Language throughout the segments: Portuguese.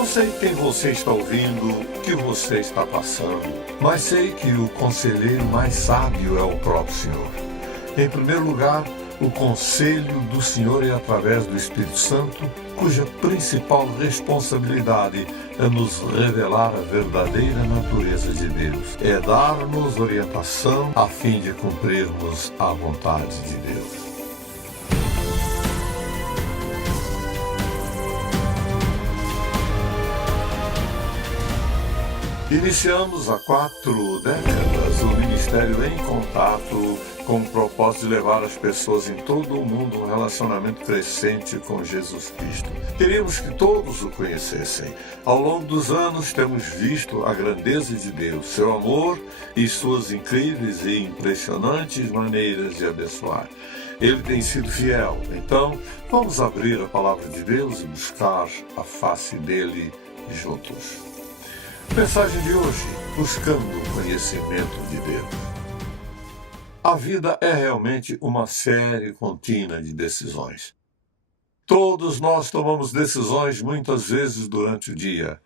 Não sei quem você está ouvindo, o que você está passando, mas sei que o conselheiro mais sábio é o próprio Senhor. Em primeiro lugar, o conselho do Senhor é através do Espírito Santo, cuja principal responsabilidade é nos revelar a verdadeira natureza de Deus, é dar-nos orientação a fim de cumprirmos a vontade de Deus. Iniciamos há 4 décadas o Ministério em Contato com o propósito de levar as pessoas em todo o mundo um relacionamento crescente com Jesus Cristo. Queríamos que todos o conhecessem. Ao longo dos anos temos visto a grandeza de Deus, seu amor e suas incríveis e impressionantes maneiras de abençoar. Ele tem sido fiel. Então, vamos abrir a palavra de Deus e buscar a face dele juntos. Mensagem de hoje: buscando o conhecimento de Deus. A vida é realmente uma série contínua de decisões. Todos nós tomamos decisões muitas vezes durante o dia.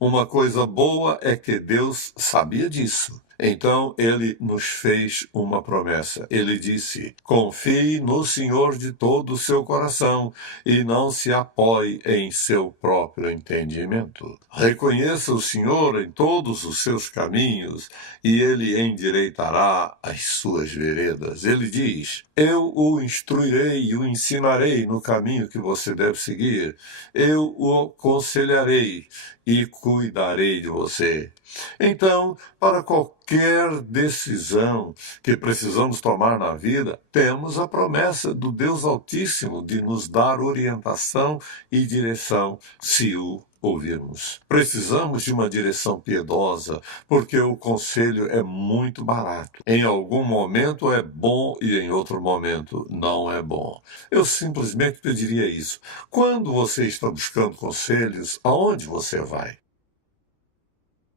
Uma coisa boa é que Deus sabia disso. Então ele nos fez uma promessa. Ele disse: confie no Senhor de todo o seu coração e não se apoie em seu próprio entendimento. Reconheça o Senhor em todos os seus caminhos e ele endireitará as suas veredas. Ele diz: eu o instruirei e o ensinarei no caminho que você deve seguir. Eu o aconselharei e cuidarei de você. Então, para qualquer decisão que precisamos tomar na vida, temos a promessa do Deus Altíssimo de nos dar orientação e direção, se o ouvirmos. Precisamos de uma direção piedosa, porque o conselho é muito barato. Em algum momento é bom e em outro momento não é bom. Eu simplesmente pediria isso. Quando você está buscando conselhos, aonde você vai?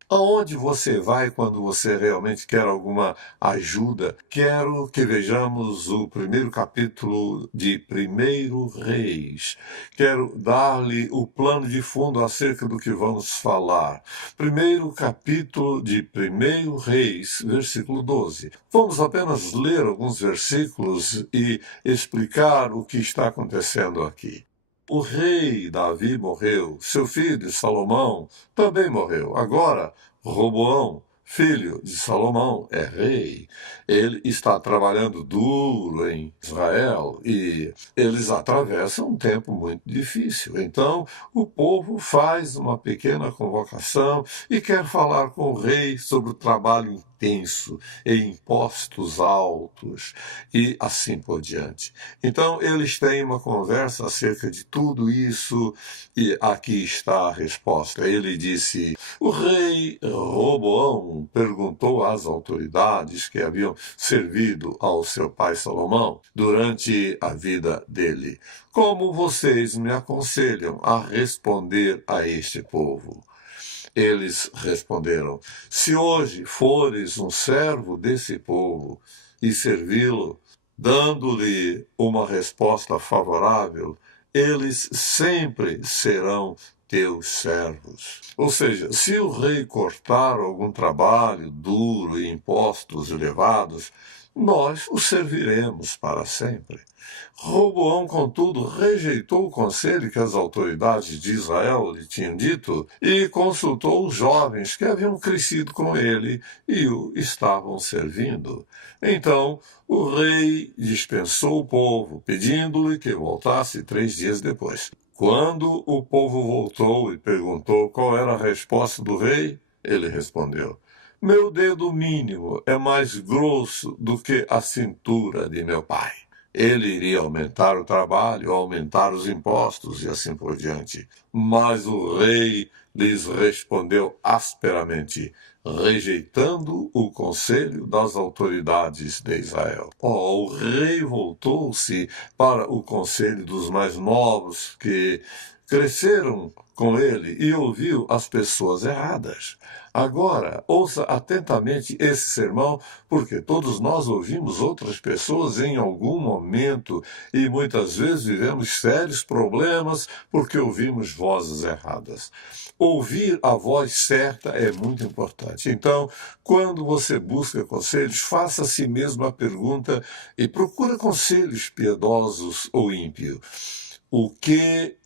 Aonde você vai quando você realmente quer alguma ajuda? Quero que vejamos o primeiro capítulo de 1 Reis. Quero dar-lhe o plano de fundo acerca do que vamos falar. Primeiro capítulo de 1 Reis, versículo 12. Vamos apenas ler alguns versículos e explicar o que está acontecendo aqui. O rei Davi morreu, seu filho Salomão também morreu. Agora, Roboão, filho de Salomão, é rei. Ele está trabalhando duro em Israel e eles atravessam um tempo muito difícil. Então, o povo faz uma pequena convocação e quer falar com o rei sobre o trabalho intenso e impostos altos e assim por diante. Então, eles têm uma conversa acerca de tudo isso e aqui está a resposta. Ele disse: o rei Roboão perguntou às autoridades que haviam servido ao seu pai Salomão durante a vida dele: como vocês me aconselham a responder a este povo? Eles responderam: se hoje fores um servo desse povo e servi-lo, dando-lhe uma resposta favorável, eles sempre serão teus servos. Ou seja, se o rei cortar algum trabalho duro e impostos elevados, nós o serviremos para sempre. Roboão, contudo, rejeitou o conselho que as autoridades de Israel lhe tinham dito e consultou os jovens que haviam crescido com ele e o estavam servindo. Então, o rei dispensou o povo, pedindo-lhe que voltasse 3 dias depois. Quando o povo voltou e perguntou qual era a resposta do rei, ele respondeu: meu dedo mínimo é mais grosso do que a cintura de meu pai. Ele iria aumentar o trabalho, aumentar os impostos e assim por diante. Mas o rei lhes respondeu asperamente, rejeitando o conselho das autoridades de Israel. O rei voltou-se para o conselho dos mais novos, que cresceram com ele e ouviu as pessoas erradas. Agora, ouça atentamente esse sermão, porque todos nós ouvimos outras pessoas em algum momento e muitas vezes vivemos sérios problemas porque ouvimos vozes erradas. Ouvir a voz certa é muito importante. Então, quando você busca conselhos, faça a si mesmo a pergunta e procura conselhos piedosos ou ímpios. O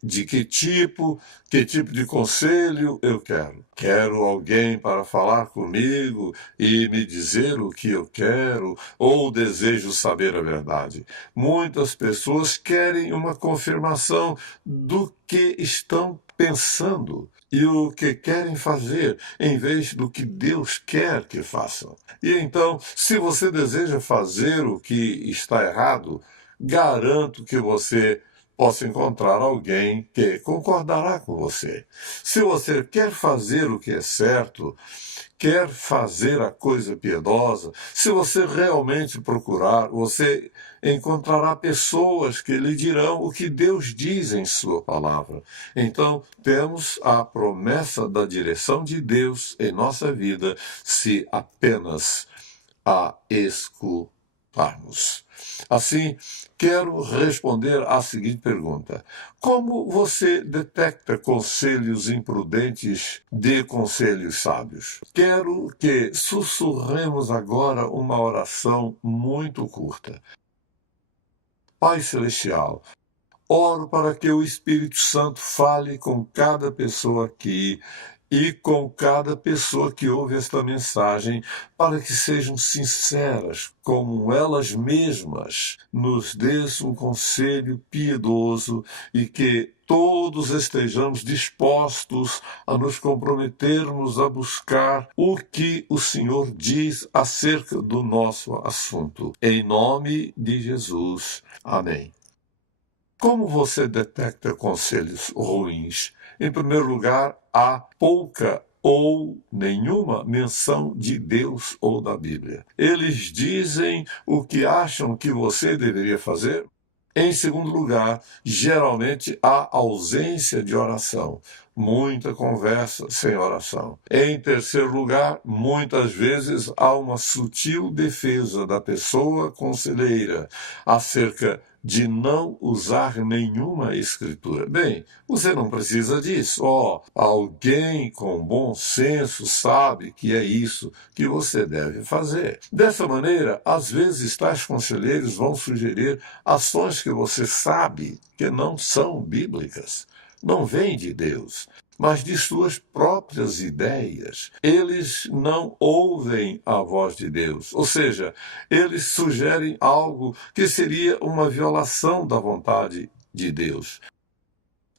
de que tipo de conselho eu quero? Quero alguém para falar comigo e me dizer o que eu quero, ou desejo saber a verdade? Muitas pessoas querem uma confirmação do que estão pensando e o que querem fazer, em vez do que Deus quer que façam. E então, se você deseja fazer o que está errado, garanto que você possa encontrar alguém que concordará com você. Se você quer fazer o que é certo, quer fazer a coisa piedosa, se você realmente procurar, você encontrará pessoas que lhe dirão o que Deus diz em sua palavra. Então, temos a promessa da direção de Deus em nossa vida se apenas a escutarmos. Assim, quero responder à seguinte pergunta: como você detecta conselhos imprudentes de conselhos sábios? Quero que sussurremos agora uma oração muito curta. Pai Celestial, oro para que o Espírito Santo fale com cada pessoa aqui e com cada pessoa que ouve esta mensagem, para que sejam sinceras como elas mesmas, nos dês um conselho piedoso e que todos estejamos dispostos a nos comprometermos a buscar o que o Senhor diz acerca do nosso assunto. Em nome de Jesus. Amém. Como você detecta conselhos ruins? Em primeiro lugar, há pouca ou nenhuma menção de Deus ou da Bíblia. Eles dizem o que acham que você deveria fazer. Em segundo lugar, geralmente há ausência de oração. Muita conversa sem oração. Em terceiro lugar, muitas vezes há uma sutil defesa da pessoa conselheira acerca de não usar nenhuma escritura. Bem, você não precisa disso. Alguém com bom senso sabe que é isso que você deve fazer. Dessa maneira, às vezes tais conselheiros vão sugerir ações que você sabe que não são bíblicas. Não vêm de Deus, mas de suas próprias ideias. Eles não ouvem a voz de Deus, ou seja, eles sugerem algo que seria uma violação da vontade de Deus.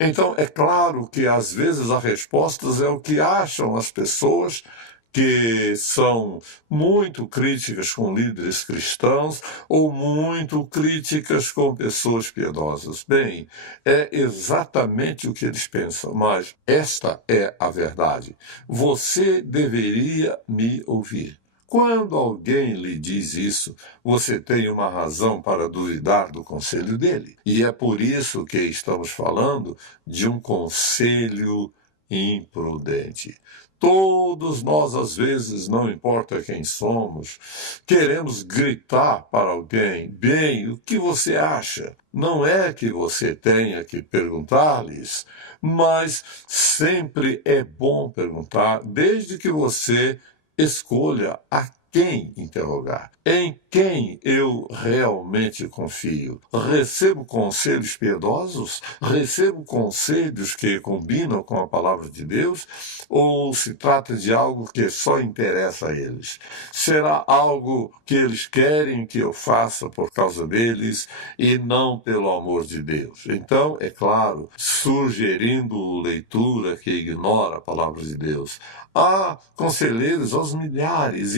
Então, é claro que às vezes a resposta é o que acham as pessoas que são muito críticas com líderes cristãos ou muito críticas com pessoas piedosas. Bem, é exatamente o que eles pensam, mas esta é a verdade. Você deveria me ouvir. Quando alguém lhe diz isso, você tem uma razão para duvidar do conselho dele. E é por isso que estamos falando de um conselho imprudente. Todos nós, às vezes, não importa quem somos, queremos gritar para alguém: bem, o que você acha? Não é que você tenha que perguntar-lhes, mas sempre é bom perguntar, desde que você escolha a quem interrogar, em quem eu realmente confio. Recebo conselhos piedosos? Recebo conselhos que combinam com a palavra de Deus? Ou se trata de algo que só interessa a eles? Será algo que eles querem que eu faça por causa deles e não pelo amor de Deus? Então, é claro, sugerindo leitura que ignora a palavra de Deus. Há conselheiros aos milhares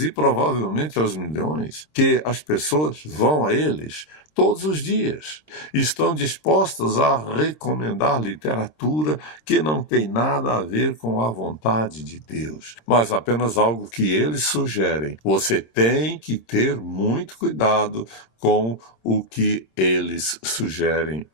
e provavelmente aos milhões que as pessoas vão a eles todos os dias. Estão dispostas a recomendar literatura que não tem nada a ver com a vontade de Deus, mas apenas algo que eles sugerem. Você tem que ter muito cuidado com o que eles sugerem.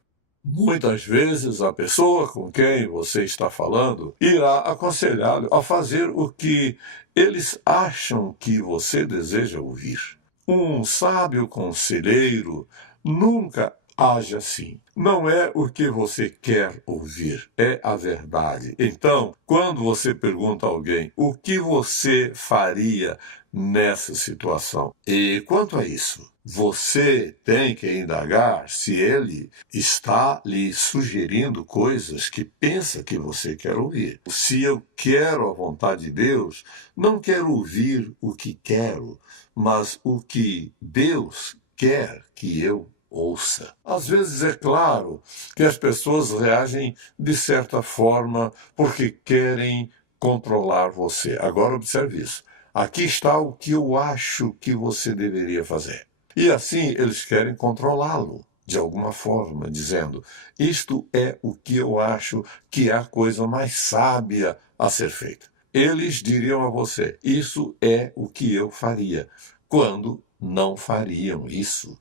Muitas vezes a pessoa com quem você está falando irá aconselhá-lo a fazer o que eles acham que você deseja ouvir. Um sábio conselheiro nunca age assim. Não é o que você quer ouvir, é a verdade. Então, quando você pergunta a alguém o que você faria nessa situação, e quanto a isso, você tem que indagar se ele está lhe sugerindo coisas que pensa que você quer ouvir. Se eu quero a vontade de Deus, não quero ouvir o que quero, mas o que Deus quer que eu ouça. Às vezes é claro que as pessoas reagem de certa forma porque querem controlar você. Agora observe isso. Aqui está o que eu acho que você deveria fazer. E assim eles querem controlá-lo de alguma forma, dizendo: isto é o que eu acho que é a coisa mais sábia a ser feita. Eles diriam a você: isso é o que eu faria, quando não fariam isso.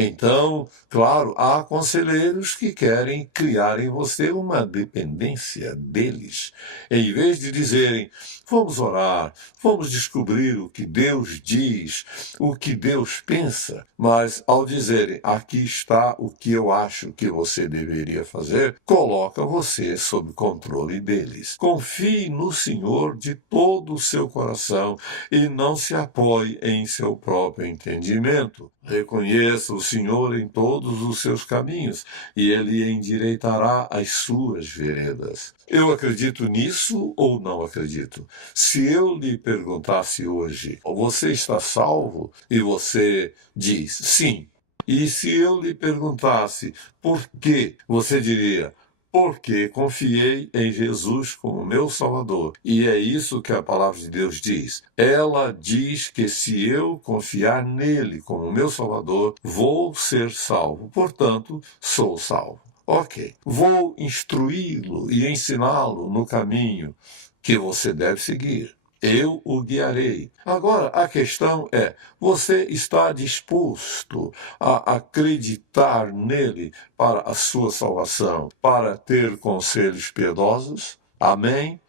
Então, claro, há conselheiros que querem criar em você uma dependência deles. Em vez de dizerem: vamos orar, vamos descobrir o que Deus diz, o que Deus pensa, mas ao dizerem: aqui está o que eu acho que você deveria fazer, coloca você sob controle deles. Confie no Senhor de todo o seu coração e não se apoie em seu próprio entendimento. Reconheça o Senhor em todos os seus caminhos e ele endireitará as suas veredas. Eu acredito nisso ou não acredito? Se eu lhe perguntasse hoje: você está salvo? E você diz sim. E se eu lhe perguntasse por quê? Você diria: porque confiei em Jesus como meu Salvador. E é isso que a palavra de Deus diz. Ela diz que se eu confiar nele como meu Salvador, vou ser salvo. Portanto, sou salvo. Ok, vou instruí-lo e ensiná-lo no caminho que você deve seguir. Eu o guiarei. Agora, a questão é: você está disposto a acreditar nele para a sua salvação, para ter conselhos piedosos? Amém?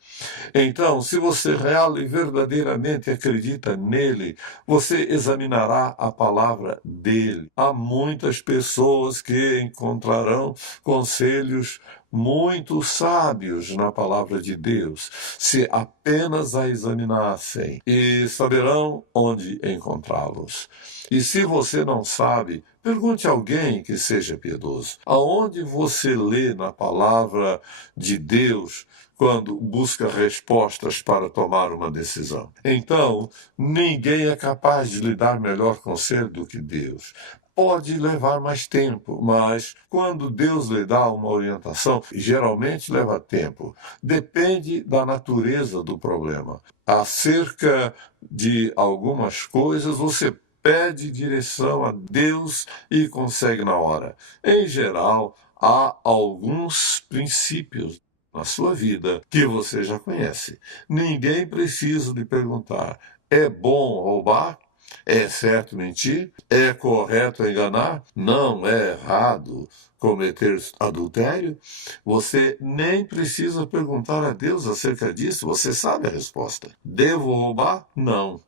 Então, se você real e verdadeiramente acredita nele, você examinará a palavra dele. Há muitas pessoas que encontrarão conselhos muito sábios na palavra de Deus, se apenas a examinassem, e saberão onde encontrá-los. E se você não sabe, pergunte a alguém que seja piedoso. Aonde você lê na palavra de Deus quando busca respostas para tomar uma decisão? Então, ninguém é capaz de lhe dar melhor conselho do que Deus. Pode levar mais tempo, mas quando Deus lhe dá uma orientação, geralmente leva tempo. Depende da natureza do problema. Acerca de algumas coisas, você pede direção a Deus e consegue na hora. Em geral, há alguns princípios na sua vida que você já conhece. Ninguém precisa lhe perguntar: é bom roubar? É certo mentir? É correto enganar? Não é errado cometer adultério? Você nem precisa perguntar a Deus acerca disso, você sabe a resposta. Devo roubar? Não.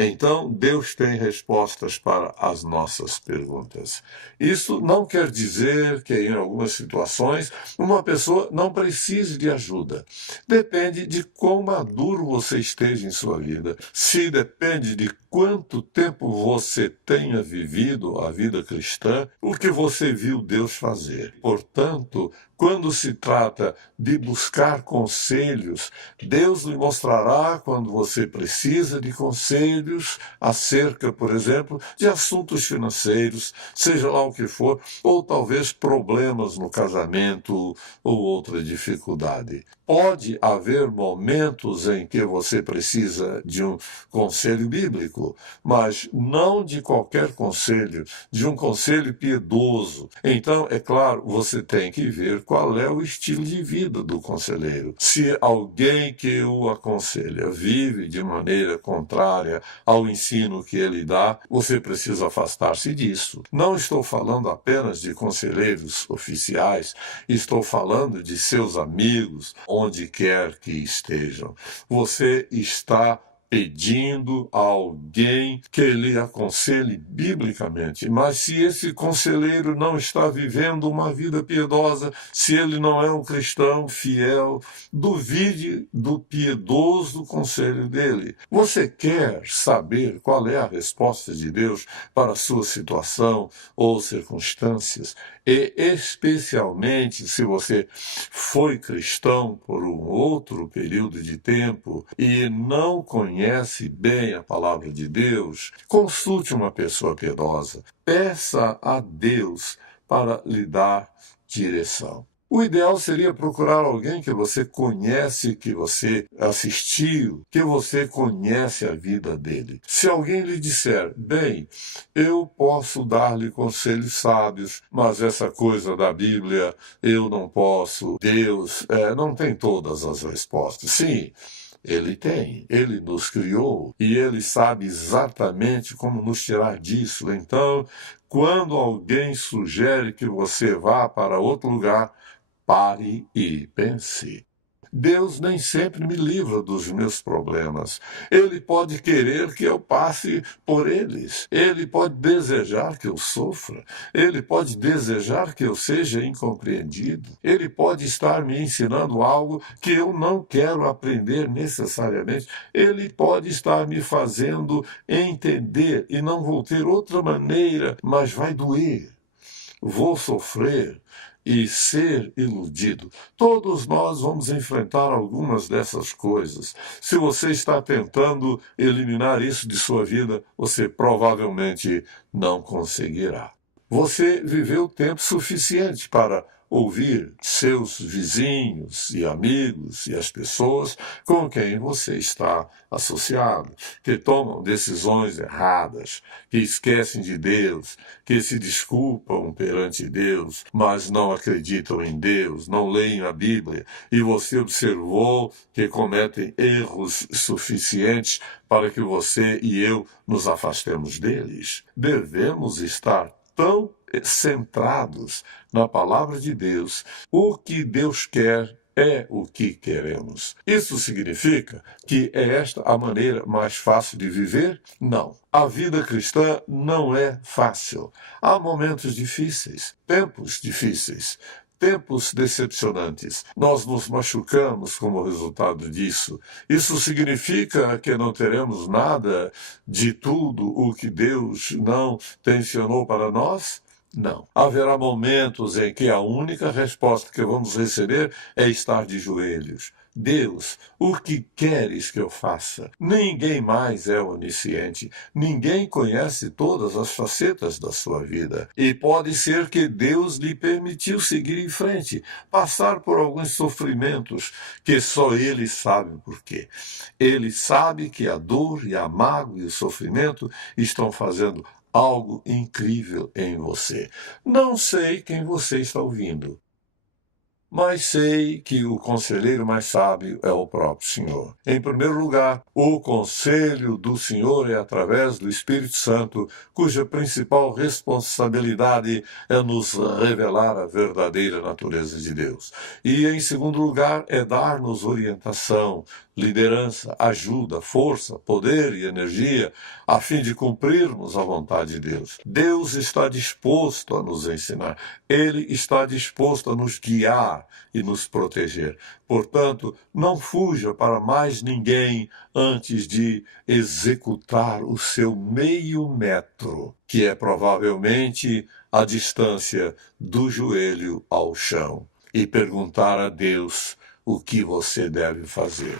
Então, Deus tem respostas para as nossas perguntas. Isso não quer dizer que, em algumas situações, uma pessoa não precise de ajuda. Depende de quão maduro você esteja em sua vida. Se depende de quanto tempo você tenha vivido a vida cristã, o que você viu Deus fazer. Portanto, quando se trata de buscar conselhos, Deus lhe mostrará quando você precisa de conselhos acerca, por exemplo, de assuntos financeiros, seja lá o que for, ou talvez problemas no casamento ou outra dificuldade. Pode haver momentos em que você precisa de um conselho bíblico, mas não de qualquer conselho, de um conselho piedoso. Então, é claro, você tem que ver qual é o estilo de vida do conselheiro. Se alguém que o aconselha vive de maneira contrária ao ensino que ele dá, você precisa afastar-se disso. Não estou falando apenas de conselheiros oficiais, estou falando de seus amigos, onde quer que estejam. Você está pedindo a alguém que lhe aconselhe biblicamente. Mas se esse conselheiro não está vivendo uma vida piedosa, se ele não é um cristão fiel, duvide do piedoso conselho dele. Você quer saber qual é a resposta de Deus para a sua situação ou circunstâncias? E especialmente se você foi cristão por um outro período de tempo e não conhece bem a palavra de Deus, consulte uma pessoa piedosa. Peça a Deus para lhe dar direção. O ideal seria procurar alguém que você conhece, que você assistiu, que você conhece a vida dele. Se alguém lhe disser, bem, eu posso dar-lhe conselhos sábios, mas essa coisa da Bíblia eu não posso, Deus não tem todas as respostas. Sim, ele tem, ele nos criou e ele sabe exatamente como nos tirar disso. Então, quando alguém sugere que você vá para outro lugar, pare e pense. Deus nem sempre me livra dos meus problemas. Ele pode querer que eu passe por eles. Ele pode desejar que eu sofra. Ele pode desejar que eu seja incompreendido. Ele pode estar me ensinando algo que eu não quero aprender necessariamente. Ele pode estar me fazendo entender e não vou ter outra maneira, mas vai doer. Vou sofrer e ser iludido. Todos nós vamos enfrentar algumas dessas coisas. Se você está tentando eliminar isso de sua vida, você provavelmente não conseguirá. Você viveu tempo suficiente para ouvir seus vizinhos e amigos e as pessoas com quem você está associado, que tomam decisões erradas, que esquecem de Deus, que se desculpam perante Deus, mas não acreditam em Deus, não leem a Bíblia, e você observou que cometem erros suficientes para que você e eu nos afastemos deles. Devemos estar tão centrados na palavra de Deus. O que Deus quer é o que queremos. Isso significa que é esta a maneira mais fácil de viver? Não. A vida cristã não é fácil. Há momentos difíceis, tempos difíceis, tempos decepcionantes. Nós nos machucamos como resultado disso. Isso significa que não teremos nada de tudo o que Deus não tensionou para nós? Não. Haverá momentos em que a única resposta que vamos receber é estar de joelhos. Deus, o que queres que eu faça? Ninguém mais é onisciente. Ninguém conhece todas as facetas da sua vida. E pode ser que Deus lhe permitiu seguir em frente, passar por alguns sofrimentos que só Ele sabe por quê. Ele sabe que a dor e a mágoa e o sofrimento estão fazendo algo incrível em você. Não sei quem você está ouvindo, mas sei que o conselheiro mais sábio é o próprio Senhor. Em primeiro lugar, o conselho do Senhor é através do Espírito Santo, cuja principal responsabilidade é nos revelar a verdadeira natureza de Deus. E, em segundo lugar, é dar-nos orientação, liderança, ajuda, força, poder e energia, a fim de cumprirmos a vontade de Deus. Deus está disposto a nos ensinar. Ele está disposto a nos guiar e nos proteger. Portanto, não fuja para mais ninguém antes de executar o seu meio metro, que é provavelmente a distância do joelho ao chão, e perguntar a Deus o que você deve fazer.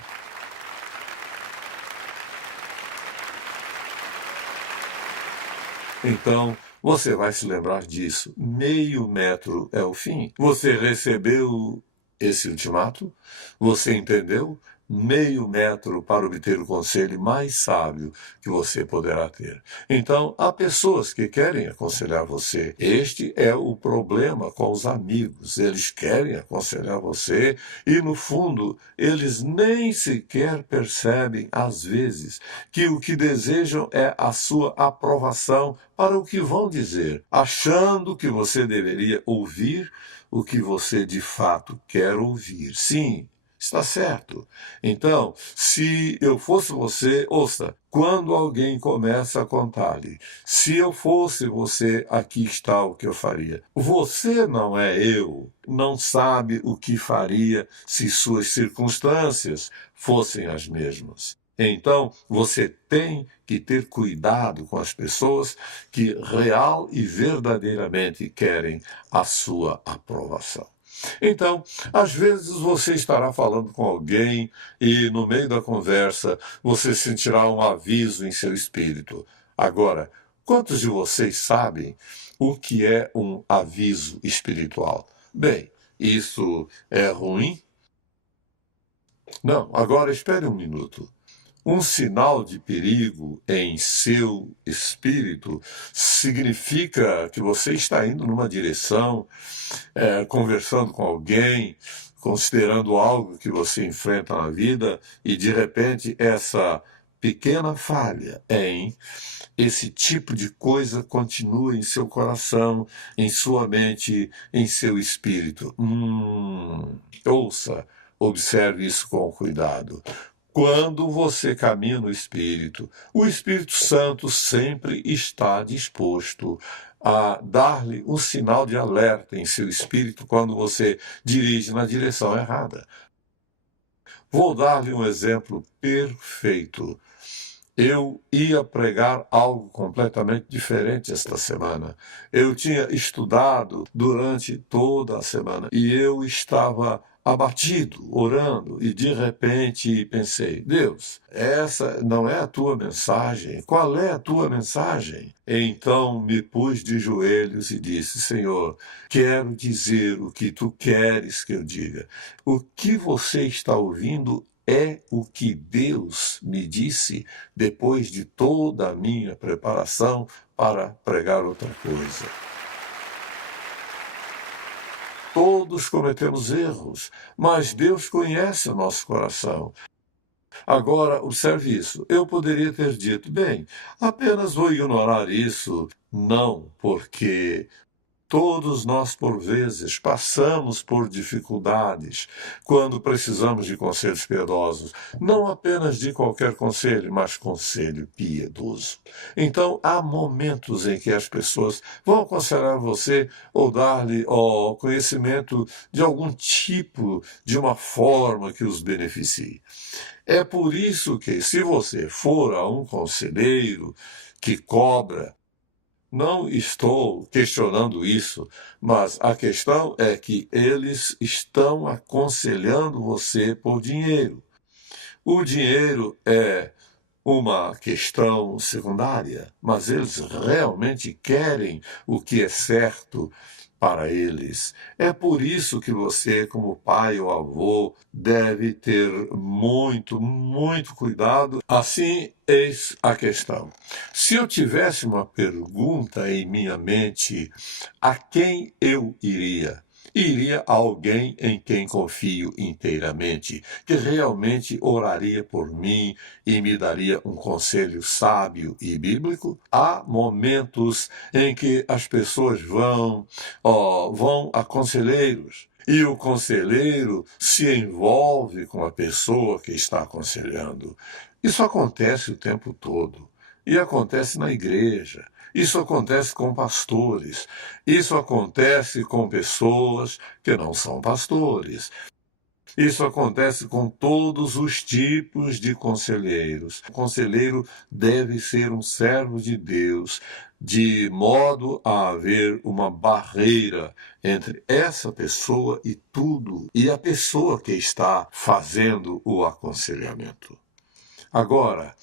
Então, você vai se lembrar disso. Meio metro é o fim. Você recebeu esse ultimato? Você entendeu? meio metro para obter o conselho mais sábio que você poderá ter. Então, há pessoas que querem aconselhar você. Este é o problema com os amigos. Eles querem aconselhar você e, no fundo, eles nem sequer percebem, às vezes, que o que desejam é a sua aprovação para o que vão dizer, achando que você deveria ouvir o que você de fato quer ouvir. Sim, está certo. Então, se eu fosse você, ouça, quando alguém começa a contar-lhe, se eu fosse você, aqui está o que eu faria. Você não é eu, não sabe o que faria se suas circunstâncias fossem as mesmas. Então, você tem que ter cuidado com as pessoas que real e verdadeiramente querem a sua aprovação. Então, às vezes você estará falando com alguém e, no meio da conversa, você sentirá um aviso em seu espírito. Agora, quantos de vocês sabem o que é um aviso espiritual? Bem, isso é ruim? Não, agora espere um minuto. Um sinal de perigo em seu espírito significa que você está indo numa direção, conversando com alguém, considerando algo que você enfrenta na vida e de repente essa pequena falha em esse tipo de coisa continua em seu coração, em sua mente, em seu espírito. Ouça, observe isso com cuidado. Quando você caminha no Espírito, o Espírito Santo sempre está disposto a dar-lhe um sinal de alerta em seu espírito quando você dirige na direção errada. Vou dar-lhe um exemplo perfeito. Eu ia pregar algo completamente diferente esta semana. Eu tinha estudado durante toda a semana e eu estava abatido, orando, e de repente pensei: Deus, essa não é a tua mensagem. Qual é a tua mensagem? Então me pus de joelhos e disse: Senhor, quero dizer o que tu queres que eu diga. O que você está ouvindo é o que Deus me disse depois de toda a minha preparação para pregar outra coisa. Todos cometemos erros, mas Deus conhece o nosso coração. Agora, observe isso. Eu poderia ter dito, bem, apenas vou ignorar isso. Não, porque todos nós, por vezes, passamos por dificuldades quando precisamos de conselhos piedosos. Não apenas de qualquer conselho, mas conselho piedoso. Então, há momentos em que as pessoas vão aconselhar você ou dar-lhe conhecimento de algum tipo, de uma forma que os beneficie. É por isso que, se você for a um conselheiro que cobra, não estou questionando isso, mas a questão é que eles estão aconselhando você por dinheiro. O dinheiro é uma questão secundária, mas eles realmente querem o que é certo para eles. É por isso que você, como pai ou avô, deve ter muito, muito cuidado. Assim, eis a questão. Se eu tivesse uma pergunta em minha mente, a quem eu iria? Iria a alguém em quem confio inteiramente, que realmente oraria por mim e me daria um conselho sábio e bíblico? Há momentos em que as pessoas vão a conselheiros e o conselheiro se envolve com a pessoa que está aconselhando. Isso acontece o tempo todo e acontece na igreja. Isso acontece com pastores, isso acontece com pessoas que não são pastores. Isso acontece com todos os tipos de conselheiros. O conselheiro deve ser um servo de Deus, de modo a haver uma barreira entre essa pessoa e tudo, e a pessoa que está fazendo o aconselhamento. Agora,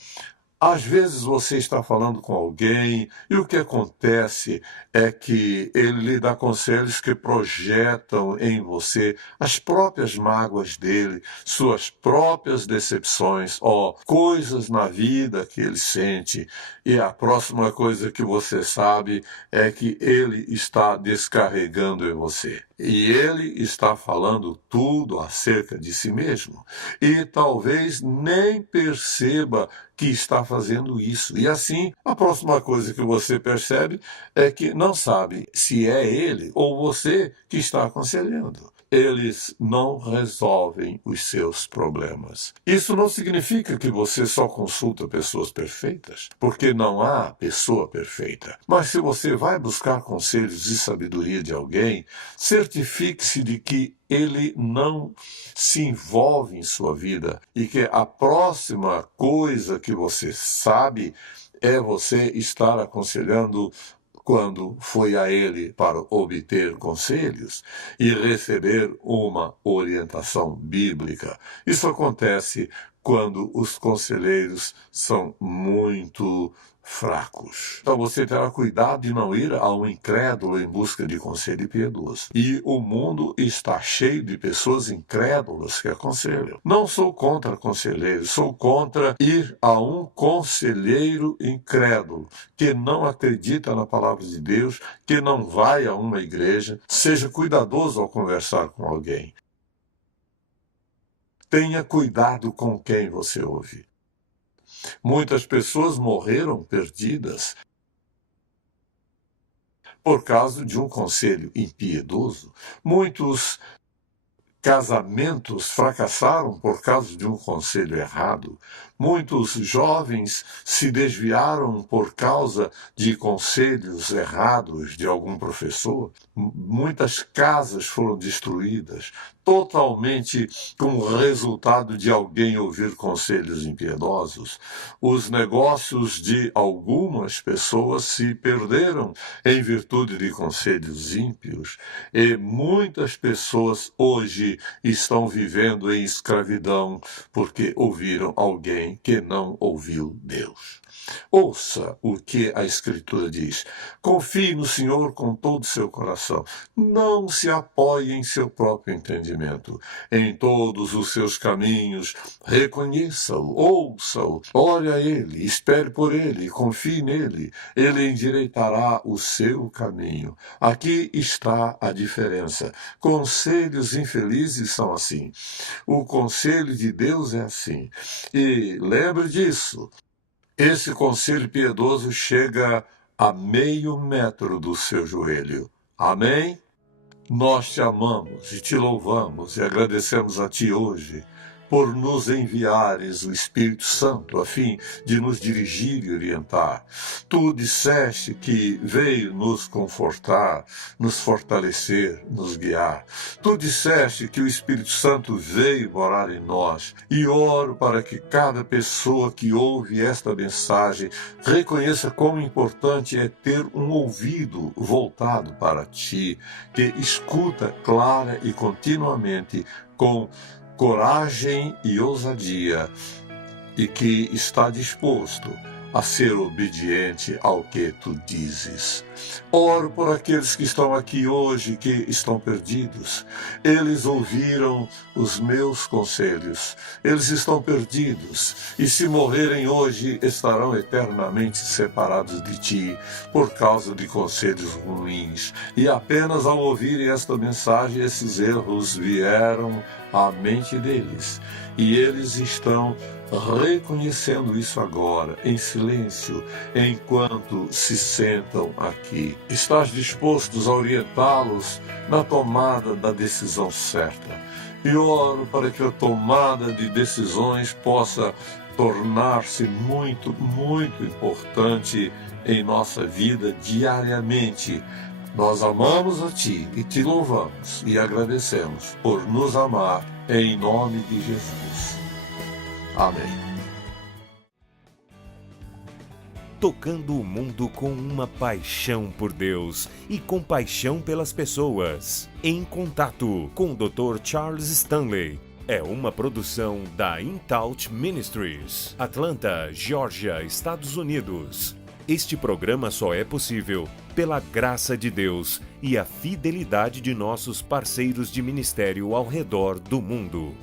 Às vezes você está falando com alguém e o que acontece é que ele lhe dá conselhos que projetam em você as próprias mágoas dele, suas próprias decepções, coisas na vida que ele sente. E a próxima coisa que você sabe é que ele está descarregando em você. E ele está falando tudo acerca de si mesmo. E talvez nem perceba que está fazendo isso. E assim, a próxima coisa que você percebe é que não sabe se é ele ou você que está aconselhando. Eles não resolvem os seus problemas. Isso não significa que você só consulta pessoas perfeitas, porque não há pessoa perfeita. Mas se você vai buscar conselhos e sabedoria de alguém, certifique-se de que ele não se envolve em sua vida e que a próxima coisa que você sabe é você estar aconselhando quando foi a ele para obter conselhos e receber uma orientação bíblica. Isso acontece quando os conselheiros são muito fracos. Então você terá cuidado de não ir a um incrédulo em busca de conselho piedoso. E o mundo está cheio de pessoas incrédulas que aconselham. Não sou contra conselheiros, sou contra ir a um conselheiro incrédulo que não acredita na palavra de Deus, que não vai a uma igreja. Seja cuidadoso ao conversar com alguém. Tenha cuidado com quem você ouve. Muitas pessoas morreram perdidas por causa de um conselho impiedoso. Muitos casamentos fracassaram por causa de um conselho errado. Muitos jovens se desviaram por causa de conselhos errados de algum professor. Muitas casas foram destruídas, totalmente como resultado de alguém ouvir conselhos impiedosos. Os negócios de algumas pessoas se perderam em virtude de conselhos ímpios, e muitas pessoas hoje estão vivendo em escravidão porque ouviram alguém que não ouviu Deus. Ouça o que a Escritura diz. Confie no Senhor com todo o seu coração. Não se apoie em seu próprio entendimento. Em todos os seus caminhos, reconheça-o, ouça-o, ore a Ele, espere por Ele, confie nele. Ele endireitará o seu caminho. Aqui está a diferença. Conselhos infelizes são assim. O conselho de Deus é assim. E lembre disso. Esse conselho piedoso chega a meio metro do seu joelho. Amém? Nós te amamos e te louvamos e agradecemos a ti hoje por nos enviares o Espírito Santo a fim de nos dirigir e orientar. Tu disseste que veio nos confortar, nos fortalecer, nos guiar. Tu disseste que o Espírito Santo veio morar em nós. E oro para que cada pessoa que ouve esta mensagem reconheça quão importante é ter um ouvido voltado para ti, que escuta clara e continuamente com coragem e ousadia, e que está disposto a ser obediente ao que tu dizes. Oro por aqueles que estão aqui hoje, que estão perdidos. Eles ouviram os meus conselhos. Eles estão perdidos. E se morrerem hoje, estarão eternamente separados de ti por causa de conselhos ruins. E apenas ao ouvirem esta mensagem, esses erros vieram à mente deles. E eles estão reconhecendo isso agora, em silêncio, enquanto se sentam aqui. Estás dispostos a orientá-los na tomada da decisão certa. E oro para que a tomada de decisões possa tornar-se muito, muito importante em nossa vida diariamente. Nós amamos a Ti e Te louvamos e agradecemos por nos amar em nome de Jesus. Amém. Tocando o mundo com uma paixão por Deus e compaixão pelas pessoas. Em contato com o Dr. Charles Stanley. é uma produção da InTouch Ministries, Atlanta, Geórgia, Estados Unidos. Este programa só é possível pela graça de Deus e a fidelidade de nossos parceiros de ministério ao redor do mundo.